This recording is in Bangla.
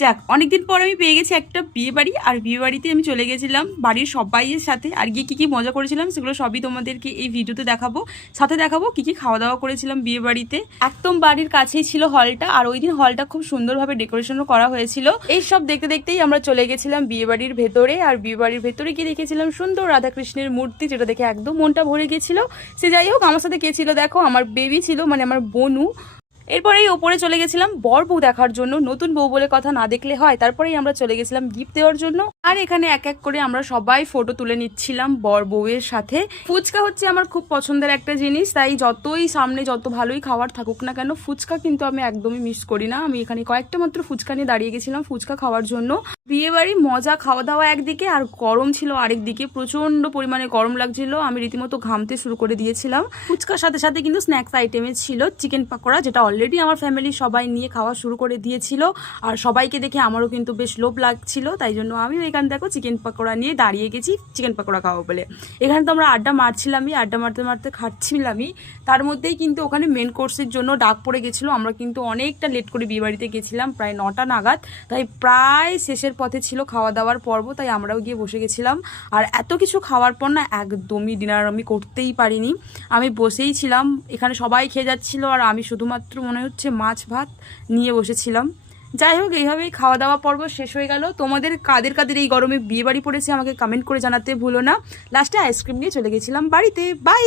যাক, অনেকদিন পর আমি পেয়ে গেছি একটা বিয়ে বাড়ি। আর বিয়ে বাড়িতে আমি চলে গেছিলাম বাড়ির সবাইয়ের সাথে। আর গিয়ে কী মজা করেছিলাম সেগুলো সবই তোমাদেরকে এই ভিডিওতে দেখাবো। সাথে দেখাবো কী খাওয়া দাওয়া করেছিলাম বিয়ে বাড়িতে। একদম বাড়ির কাছেই ছিল হলটা, আর ওই দিন হলটা খুব সুন্দরভাবে ডেকোরেশনও করা হয়েছিল। এই সব দেখতে দেখতেই আমরা চলে গেছিলাম বিয়ে বাড়ির ভেতরে। আর বিয়ে বাড়ির ভেতরে গিয়ে দেখেছিলাম সুন্দর রাধাকৃষ্ণের মূর্তি, যেটা দেখে একদম মনটা ভরে গেছিল। সে যাই হোক, আমার সাথে কে ছিল দেখো, আমার বেবি ছিল, মানে আমার বনু। এরপরেই ওপরে চলে গেছিলাম বর বউ দেখার জন্য। নতুন বউ বলে কথা না দেখলে হয়। তারপরেই আমরা চলে গেছিলাম গিফট দেওয়ার জন্য। আর এখানে এক এক করে আমরা সবাই ফটো তুলে নিচ্ছিলাম বর বউয়ের সাথে। ফুচকা হচ্ছে আমার খুব পছন্দের একটা জিনিস, তাই যতই সামনে যত ভালোই খাবার থাকুক না কেন, ফুচকা কিন্তু আমি একদমই মিস করি না। আমি এখানে কয়েকটা মাত্র ফুচকা নিয়ে দাঁড়িয়ে গেছিলাম ফুচকা খাওয়ার জন্য। বিয়ে বাড়ি মজা, খাওয়া দাওয়া একদিকে, আর গরম ছিল আরেক দিকে। প্রচন্ড পরিমাণে গরম লাগছিল, আমি রীতিমতো ঘামতে শুরু করে দিয়েছিলাম। ফুচকার সাথে সাথে কিন্তু স্ন্যাক্স আইটেমে ছিল চিকেন পাকোড়া, যেটা অলরেডি আমার ফ্যামিলি সবাই নিয়ে খাওয়া শুরু করে দিয়েছিল। আর সবাইকে দেখে আমারও কিন্তু বেশ লোভ লাগছিল, তাই জন্য আমিও এখানে দেখো চিকেন পাকোড়া নিয়ে দাঁড়িয়ে গেছি চিকেন পাকোড়া খাওয়া বলে। এখানে তো আমরা আড্ডা মারছিলামই, আড্ডা মারতে মারতে খাচ্ছিলামই। তার মধ্যেই কিন্তু ওখানে মেন কোর্সের জন্য ডাক পড়ে গেছিলো। আমরা কিন্তু অনেকটা লেট করে বিয়ে বাড়িতে গেছিলাম, প্রায় 9টা নাগাদ। তাই প্রায় শেষের পথে ছিল খাওয়া দাওয়ার পর্ব, তাই আমরাও গিয়ে বসে গেছিলাম। আর এত কিছু খাওয়ার পর না একদমই ডিনার আমি করতেই পারিনি। আমি বসেই ছিলাম, এখানে সবাই খেয়ে যাচ্ছিল, আর আমি শুধুমাত্র মনে হচ্ছে মাছ ভাত নিয়ে বসেছিলাম। যাই হোক, এইভাবেই খাওয়া দাওয়া পর্ব শেষ হয়ে গেল। তোমাদের কাদের কাদের এই গরমে বিয়ে বাড়ি পড়েছে আমাকে কমেন্ট করে জানাতে ভুলো না। লাস্টে আইসক্রিম নিয়ে চলে গেছিলাম বাড়িতে। বাই।